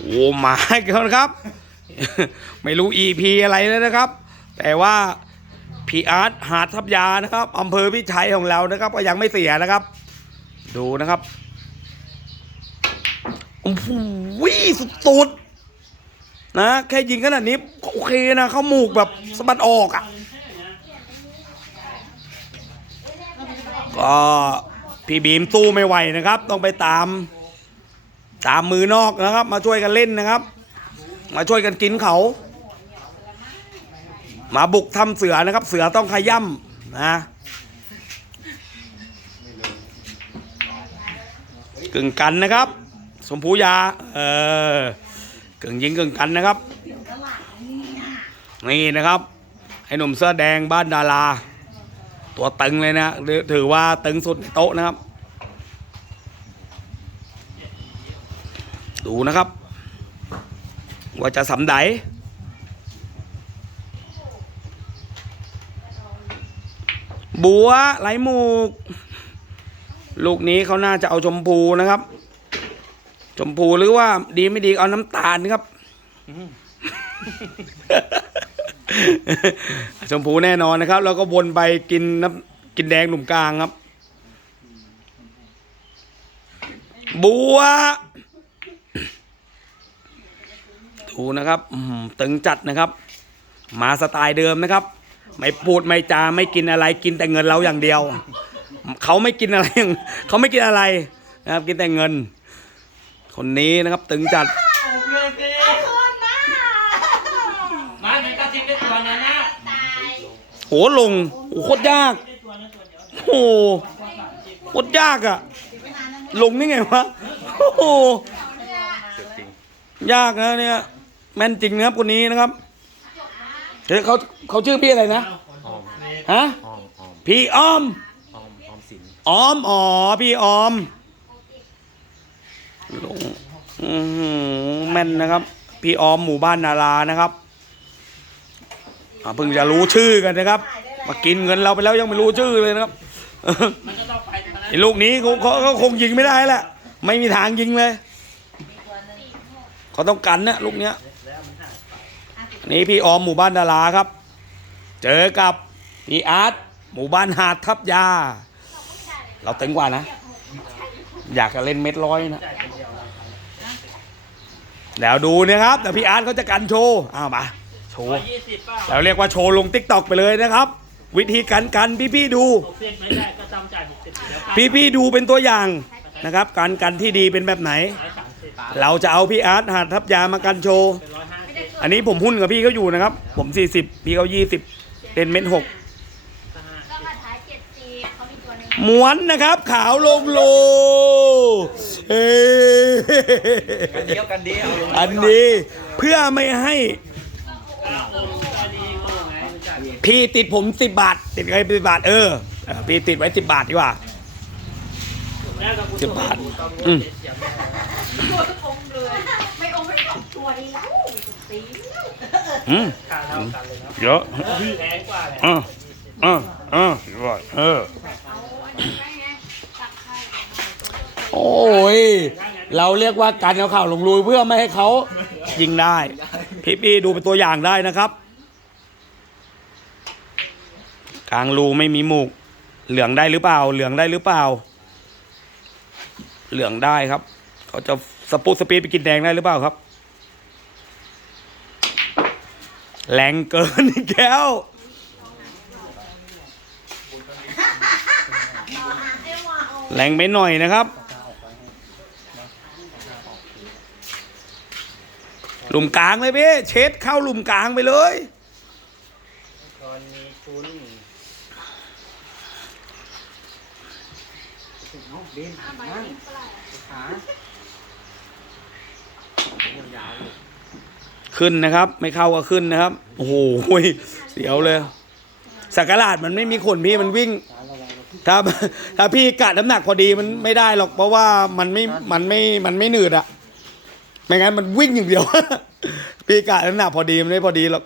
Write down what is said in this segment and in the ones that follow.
โอ้มาอีกแล้วนครับ ไม่รู้ EP อะไรแล้วนะครับ แต่ว่าพีอาร์ตหาดทับยานะครับอำเภอพิชัยของเรานะครับ ก็ยังไม่เสียนะครับ ดูนะครับโอ้โหสุดๆนะแค่ยิงขนาดนี้โอเคนะเขาหมูกแบบสะบัดออกอะก็พี่บีมสู้ไม่ไหวนะครับ ต้องไปตาม ตามมือนอกนะครับ มาช่วยกันเล่นนะครับ มาช่วยกันกินเขา มาบุกทำเสือนะครับ เสือต้องขย่ำนะกึ่งกันนะครับ สมพูยา เออกึ่งยิงกึ่งกันนะครับ นี่นะครับไอ้หนุ่มเสื้อแดงบ้านดารา ตัวตึงเลยนะ ถือว่าตึงสุดในโต๊ะนะครับ ดูนะครับ ว่าจะสำไดบัวไหลหมูก ลูกนี้เขาน่าจะเอาชมพูนะครับ ชมพูหรือว่าดีไม่ดีเอาน้ำตาลครับ ชมพูแน่นอนนะครับ แล้วก็วนไปกินน้ำกินแดงหนุ่มกลางครับ บัว ดูนะครับอื้อหือตึงจัดนะครับ มาสไตล์เดิมนะครับ ไม่พูดไม่จาไม่กินอะไรกินแต่เงินเราอย่างเดียว เขาไม่กินอะไรอย่างเขาไม่กินอะไรนะครับ กินแต่เงิน คนนี้นะครับตึงจัดมาไหนกระทิงได้ตัวนั้นนะโหลงโหโคตรยาก โอ้โหโคตรยากอะลงนี่ไงวะ โอ้โหยากนะเนี่ย แม่นจริงนะครับคนนี้นะครับเฮ้ยเขาเขาชื่อพี่อะไรนะออมฮะออมออมพี่อ้อมออมออมสินอ้อมอ๋อพี่อ้อมลงอื้อหือแม่นนะครับ พี่อ้อมหมู่บ้านนารานะครับอ่าเพิ่งจะรู้ชื่อกันนะครับ มากินเงินเราไปแล้วยังไม่รู้ชื่อเลยนะครับ มันก็ต้องไปตรงนั้นไอ้ลูกนี้เขาเขาเขาคงยิงไม่ได้แหละ ไม่มีทางยิงเลย เขาต้องกันนะลูกเนี้ยอั นนี่พี่ออมหมู่บ้านดาราครับ เจอกับพี่อาร์ตหมู่บ้านหาดทับยา เราตึงกว่านะ อยากจะเล่นเม็ดร้อยนะแล้วดูนะครับแต่พี่อาร์ตเขาจะกันโชว์อ้าวมาโชร้อว์ยยี่สิบเป้าเราเรียกว่าโชว์ลงติ๊กตอกไปเลยนะครับ วิธีการกันพี่ๆดูหกสิบไม่ได้ก็จำจ่ายหกสิบเดี๋ยวพี่พี่ๆดูเป็นตัวอย่างนะครับ การกันที่ดีเป็นแบบไหนร้อยสามสิบเราจะเอาพี่อาร์ตหาดทับยามากันโชว์เป็นร้ อันนี้ผมหุ้นกับพี่เขาอยู่นะครับ ผม40พี่เขา20เล่นเม็ดหกก็มาท้ายเจ็ดสิบเขามีตัวหนึงม้วนนะครับ ขาวลงโลเอ้ยกันเดียวกันเดียวอันนี้เพื่อไม่ให้พี่ติดผม10บาท ติดใครสิบบาทเออเออพี่ติดไว้10บาทดีกว่าสิบบาทอืมไม่องไม่ตกตัวดีแล้วสี อืมค่าเท่ากันเลยนะเยอะแพงกว่าเลยเออเออเออเออเอาอันนี้ไปไงตักไข่โอ้ย เราเรียกว่าการเอาข่าวลงลุยเพื่อไม่ให้เขายิงได้ พี่พี่ดูเป็นตัวอย่างได้นะครับ กลางรูไม่มีหมูก เหลืองได้หรือเปล่า เหลืองได้หรือเปล่า เหลืองได้ครับ เขาจะสปูตสปีดไปกินแดงได้หรือเปล่าครับ แรงเกินอีกแล้วแรงไปหน่อยนะครับหลุมกลางเลยพี่เช็ดเข้าหลุมกลางไปเลยตอนนี้คุณ ขึ้นนะครับ ไม่เข้าก็ขึ้นนะครับ โอ้โหเสียวเลยสักการาดมันไม่มีขนพี่มันวิ่งถ้าถ้าพี่กะน้ำหนักพอดีมันไม่ได้หรอกเพราะว่ามันไม่มันไม่มันไม่หนืดอะไม่งั้นมันวิ่งอย่างเดียว พี่กะน้ำหนักพอดีมันไม่พอดีหรอก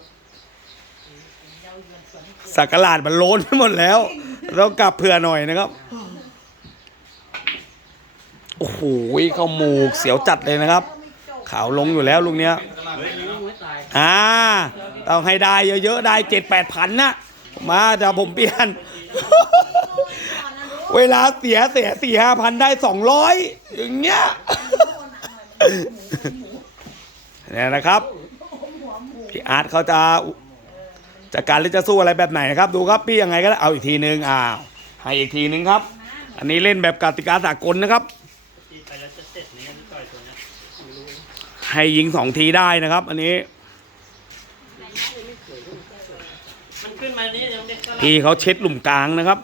สักการาดมันโล้นไปหมดแล้วต้องกลับเผื่อหน่อยนะครับโอ้โหเข้าหมูกเสียวจัดเลยนะครับขาวลงอยู่แล้วลูกเนี้ย อ่าต้องให้ได้เยอะๆได้เจ็ดแปดพันนะมาเดี๋ยวผมเปลี่ยน เวลาเสียเสียสี่ห้าพันได้สองร้อยอย่างเงี้ยเนี่ยนะครับพี่อาร์ตเขาจะจะการหรือจะสู้อะไรแบบไหนนะครับ ดูครับพี่ยังไงก็ได้เอาอีกทีนึงอ้าวให้อีกทีนึงครับ อันนี้เล่นแบบกติกาสากลนะครับให้ยิงสองทีได้นะครับ อันนี้ มัน ขึ้นมานี่ยังเด็กก็พี่เขาเช็ดหลุมกลางนะครับ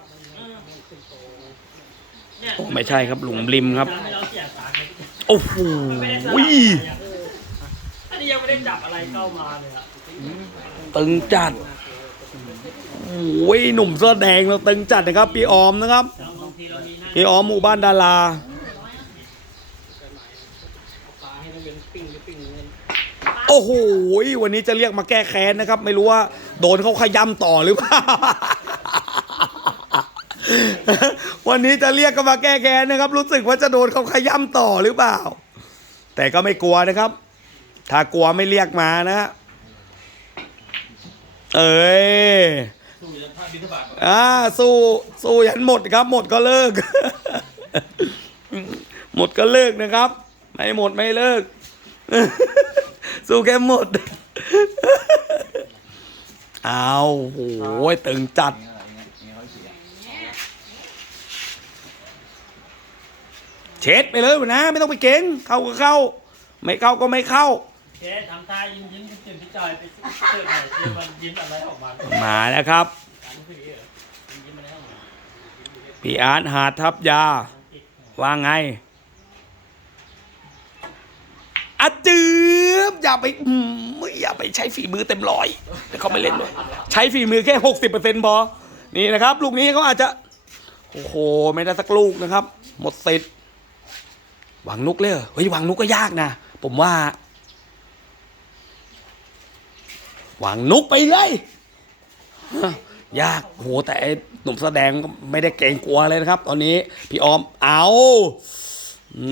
เนี่ยโอ้ไม่ใช่ครับหลุมริมครับ ทำให้เราเสียตังค์เลยโอ้โหไม่ได้สลับวิอะไรอะอันนี้ยังไม่ได้จับอะไรเข้ามาเลยอะตึงจัดโอ้ยหนุ่มเสื้อแดงเราตึงจัดนะครับ พี่ออมนะครับบางทีเรามีหน้าพี่ออมหมู่บ้านดาราโอ้โหวันนี้จะเรียกมาแก้แค้นนะครับ ไม่รู้ว่า โดนเขาขย้ำต่อหรือเปล่า วันนี้จะเรียกกันมาแก้แค้นนะครับ รู้สึกว่าจะโดนเขาขย้ำต่อหรือเปล่า แต่ก็ไม่กลัวนะครับ ถ้ากลัวไม่เรียกมานะเอ้ยอ่าสู้สู้ยันหมดครับ หมดก็เลิก หมดก็เลิกนะครับ ไม่หมดไม่เลิก สู้แค่หมด อาโอ้ยตึงจัด เช็ดไปเลยนะ ไม่ต้องไปเก่งเข้าก็เข้า ไม่เข้าก็ไม่เข้าแกทำท่ายิ้มยิ้มยิ้มยิ้มพี่จอยไปเปิดหน่อยสิมันยิ้มอะไรออกมามาแล้วครับยิ้มอะไรออกมาพี่อาร์ตหาดทับยา ว่าไงอาจื บอย่าไปอืมไม่อย่าไปใช้ฝีมือเต็มร้อยเดี๋ยวเขาไม่เล่นด้วยใช้ฝีมือแค่หกสิบเปอร์เซ็นต์พอนี่นะครับ ลูกนี้เขาอาจจะ โอ้โห ไม่ได้สักลูกนะครับ หมดสิทธิ์วางนุกเลยเหรอเฮ้ยวางนุกก็ยากนะ ผมว่าวางนุกไปเลยยากโหแต่ไอ้หนุ่มแสดงก็ไม่ได้เกรงกลัวเลยนะครับ ตอนนี้พี่ออมเอา อื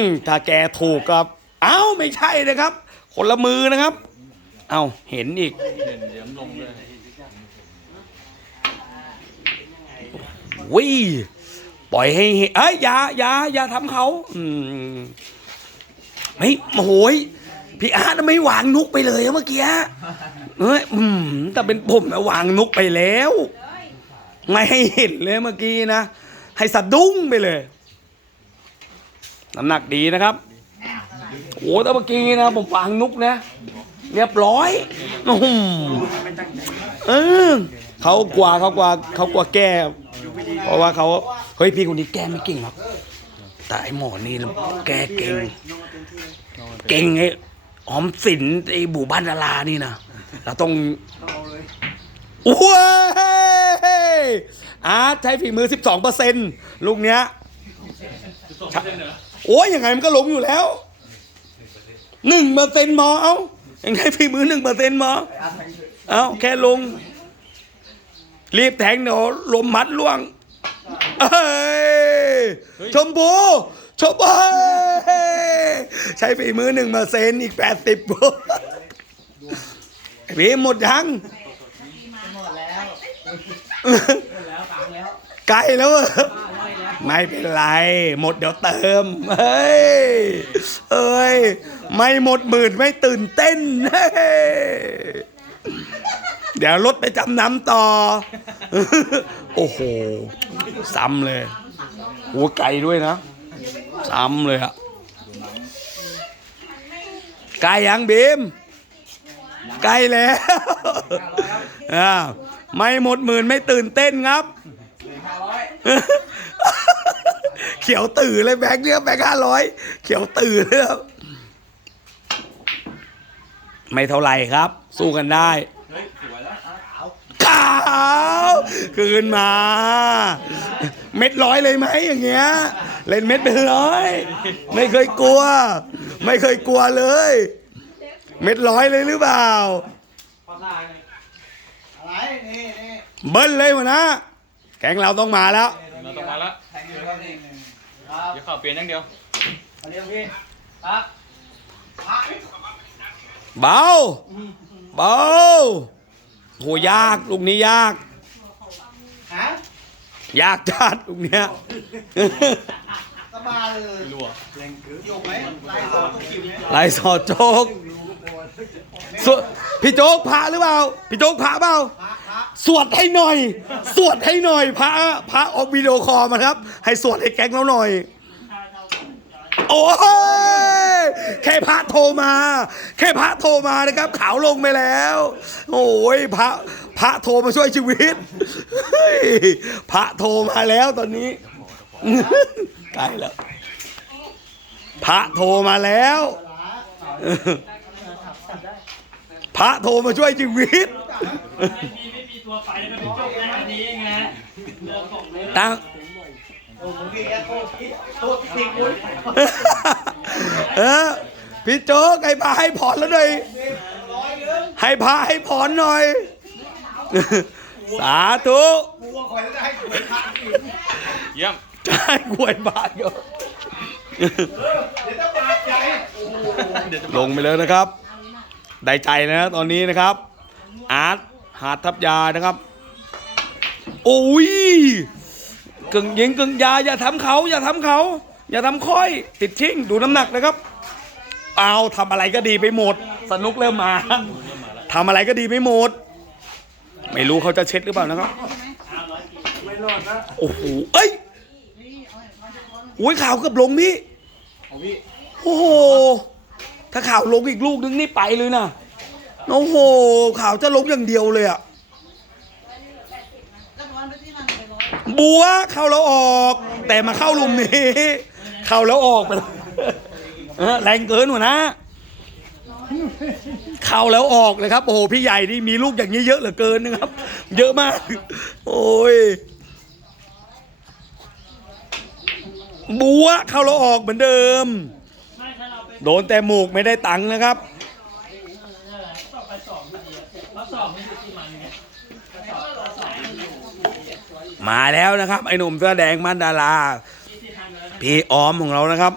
ม ถ้าแกถูกกับ เอาไม่ใช่นะครับ คนละมือนะครับ เอาเห็นอีกวิ่ปล่อยให้เห็นเอ้ยอย่าอย่าอย่าทำเขาอืมไม่โอ้โหยพี่อาร์ตไม่วางนุกไปเลยเมื่อกี้เอ้ยอืมแต่เป็นผมนะวางนุกไปแล้ว ไม่ให้เห็นเลยเมื่อกี้นะ ให้สะดุ้งไปเลย น้ำหนักดีนะครับ โอ้แต่เมื่อกี้นะผมวางนุกนะ เรียบร้อยอ้โหเออเขากลัวเขากลัวเขากลัวแก้ เพราะว่าเขาเฮ้ยพี่คนนี้แก้ไม่เก่งหรอกแต่ไอหมอนี่แกเก่ง เก่งไอ้อมสินไอ้บูบ้านดารานี่นะเราต้องโอ้ยอาร์ตใช้ฝีมือ 12เปอร์เซ็นต์ลูกเนี้ยโอ้ยยังไงมันก็ลงอยู่แล้ว หนึ่งเปอร์เซ็นต์มอเอายังไงฝีมือหนึ่งเปอร์เซ็นต์มอเอาแค่ลง รีบแทงเดี๋ยวลมมัดล่วงเอ้ยชมพูชมพูเอ้ยใช้ฝีมือหนึ่งเปอร์เซ็นต์อีกแปดสิบพี่หมดยังหมดแล้วแล้วตังแล้วใกล้แล้วเหรอ ไม่เป็นไร หมดเดี๋ยวเติม เฮ้ย เอ้ย ไม่หมดหมื่นไม่ตื่นเต้น เฮ้ย เดี๋ยวรถไปจำนำต่อ โอ้โห ซ้ำเลยหัวไก่ด้วยนะ ซ้ำเลยอะไก่ยังบีมไก่แล้วอ่าไม่หมดหมื่นไม่ตื่นเต้นครับ เขียวตื่นเลยแบงค์เนี่ยแบงค์ห้าร้อยเขียวตื่นเลยครับไม่เท่าไหร่ครับ สู้กันได้ขาวคืนมา เม็ดร้อยเลยไหมอย่างเงี้ย เล่นเม็ดเป็นร้อย ไม่เคยกลัว ไม่เคยกลัวเลย เม็ดร้อยเลยหรือเปล่าอะไรนี่นี่เบิ้ลเลยวะนะ แก๊งเราต้องมาแล้ว เราต้องมาแล้วแทงเดียวครับนี่ครับเดี๋ยวข่าวเปลี่ยนอย่างเดียวเอาเรียกพี่ครับพระนี่เบา เบาโหยากลูกนี้ยาก ฮะยากจัดลูกเนี้ย สบายเลยรัวแรงคือโยกไหมลายสองต้องคิวเนี่ยลายสอดโจ๊กสวพี่โจ๊กพระหรือเปล่า พี่โจ๊กพระเปล่าพระพระ สวดให้หน่อย สวดให้หน่อย พระพระออกวิดีโอคอลมาครับ ให้สวดให้แก๊งเราหน่อย โอ้ยแค่พระโทรมา แค่พระโทรมานะครับขาวลงไปแล้ว โอ้ยพระพระโทรมาช่วยชีวิตเฮ้ยพระโทรมาแล้วตอนนี้ใกล้แล้ว พระโทรมาแล้ว พระโทรมาช่วยชีวิต ตัวไปแล้วก็เป็นจบในอันนี้ไงเรื่องของเลยตั้ง โอ้โหพี่แอโทษพี่โทษพี่คุณ เออพี่โจ๊กให้พระให้พรแล้วหน่อยร้อยเงินให้พระให้พรหน่อย สาธุกูว่าคอยจะให้กูพระกินเยี่ยมจะให้กล้วยบาทอยู่เดี๋ยวจะบาดใจโอ้โห ลงไปเลยนะครับ ได้ใจนะตอนนี้นะครับ อาร์ต หาดทับยานะครับ โอ้ยกึ่งยิงกึ่งยาอย่าทำเขาอย่าทำเขาอย่าทำค่อยติดชิ่งดูน้ำหนักนะครับเอาทำอะไรก็ดีไปหมด สนุกเริ่มมาทำอะไรก็ดีไปหมด ไม่รู้เขาจะเช็ดหรือเปล่านะครับโอ้โหเอ้ยโอ้ยข่าวเกือบลงพี่เอาพี่โอ้โหถ้าข่าวลงอีกลูกนึงนี่ไปเลยนะ โอ้โหข่าวจะลงอย่างเดียวเลยอะบัวเข้าแล้วออก แต่มาเข้าลุมนี้ เข้าแล้วออกไปแล้วแรงเกินหัวนะ เข้าแล้วออกเลยครับ โอ้โหพี่ใหญ่นี่มีลูกอย่างนี้เยอะเหลือเกินนะครับ เยอะมาก โอ้ยบัวเข้าแล้วออกเหมือนเดิม โดนแต่หมูกไม่ได้ตังค์นะครับ ต่อไปสองทีเดียวเพราะสองมันอยู่ที่มันไงสองสองมันอยู่ มาแล้วนะครับ ไอ้หนุ่มเสื้อแดงมันดาราพี่ออมของเรานะครับ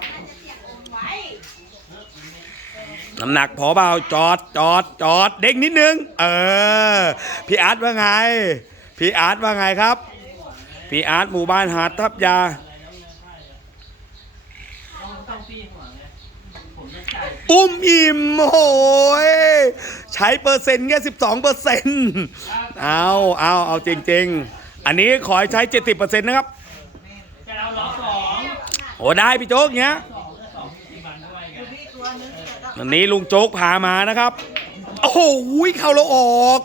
น้ำหนักพอเปล่าจอดจอดจอดเด้งนิดนึง เออ พี่อาร์ตว่าไง พี่อาร์ตว่าไงครับ พี่อาร์ตหมู่บ้านหาดทับยาอุ้มอิ่มโอ้ยใช้เปอร์เซ็นต์แค่สิบสองเปอร์เซ็นต์เอาเอาเอาจริง ๆ อันนี้ขอให้ใช้เจ็ดสิบเปอร์เซ็นต์นะครับแกเราล้อสองโอ้ได้พี่โจ๊กเงี้ยอันนี้ลุงโจ๊กพามานะครับ โอ้โหเข้าแล้วออก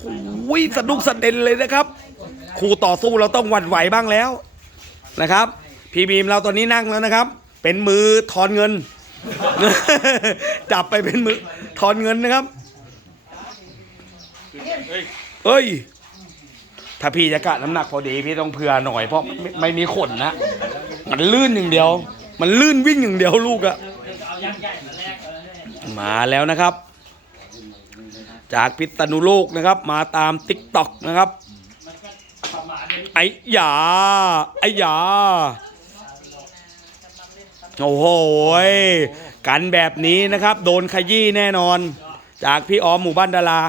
โอ้ยสะดุกสะเด็นเลยนะครับครูต่อสู้เราต้องหวั่นไหวบ้างแล้วนะครับ พี่บีมเราตอนนี้นั่งแล้วนะครับ เป็นมือทอนเงิน จับไปเป็นมือทอนเงินนะครับเอ้ย ถ้าพี่จะกะน้ำหนักพอดีพี่ต้องเผื่อหน่อยเพราะไม่ไม่มีขนนะ มันลื่นอย่างเดียว มันลื่นวิ่งอย่างเดียวลูกอะมาแล้วนะครับ จากพิษณุโลกนะครับ มาตามติ๊กต็อกนะครับ ไอ้หยาไอ้หยาโอ้โหกันแบบนี้นะครับ โดนขยี้แน่นอน จากพี่ออมหมู่บ้านดารา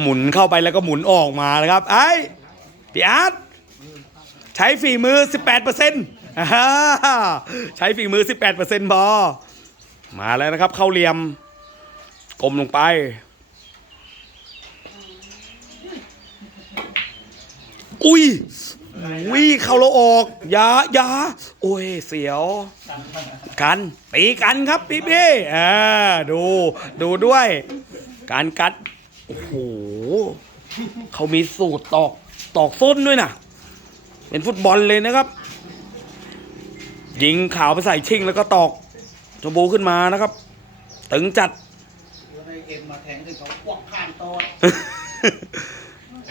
หมุนเข้าไปแล้วก็หมุนออกมาเลยครับ ไอ้พี่อาร์ตใช้ฝีมือ 18%เปอร์เซ็นต์ใช้ฝีมือ 18%เปอร์เซ็นต์บอมาแล้วนะครับ เข้าเหลี่ยมกลมลงไป อุ้ยอุ้ยเข้าแล้วออกยายาโอ้ย เสียว กันตีกันครับพี่พี่อ่าดู ดูด้วย การกัด โอ้โหเขามีสูตรตอกตอกส้นด้วยนะเป็นฟุตบอลเลยนะครับ ยิงข่าวไปใส่ชิงแล้วก็ตอกชมพูขึ้นมานะครับ ตึงจัดแล้วในเอ็มมาแทงถึงเขาควักผ่านโต๊ะ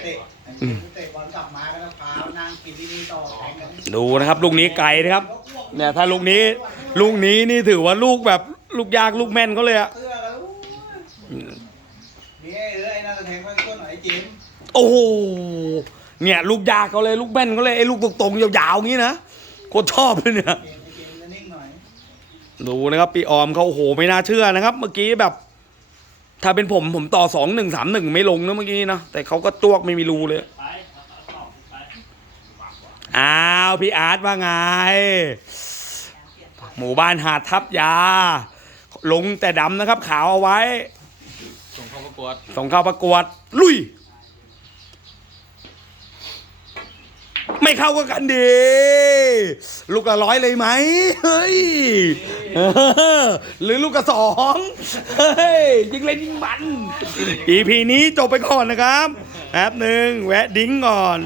เตะเตะบอลกลับมาก็แล้วพานางกินที่นี่ต่อแทงกันดูนะครับ ลูกนี้ไกลนะครับ เนี่ยถ้าลูกนี้ ลูกนี้นี่ถือว่าลูกแบบลูกยากลูกแม่นเขาเลยอะ เสื้อแล้วนี่ไอ้เอ้ยน่าจะแทงไว้ต้นไหนจิม โอ้โหเนี่ยลูกยากเขาเลยลูกแม่นเขาเลยไอ้ลูกตรงๆยาวๆอย่างนี้นะโคตรชอบเลยเนี่ยเกมเกมจะนิ่งหน่อยดูนะครับปีออมเขาโอ้โหไม่น่าเชื่อนะครับ เมื่อกี้แบบ ถ้าเป็นผมผมต่อสองหนึ่งสามหนึ่งไม่ลงนะเมื่อกี้นะแต่เขาก็จ้วกไม่มีรูเลยไปเอาสองไปอ้าวพี่อาร์ตว่าไง หมู่บ้านหาดทับยา ลงแต่ดำนะครับ ขาวเอาไว้ ส่งเข้าประกวด ส่งเข้าประกวด ลุย ไม่เข้าก็กันดี ลูกละร้อยเลยไหมเฮ้ยหรือลูกกระสองเฮ้ยยิงเล่นยิงมัน EP นี้จบไปก่อนนะครับแป๊บหนึ่งแวะดิ้งก่อน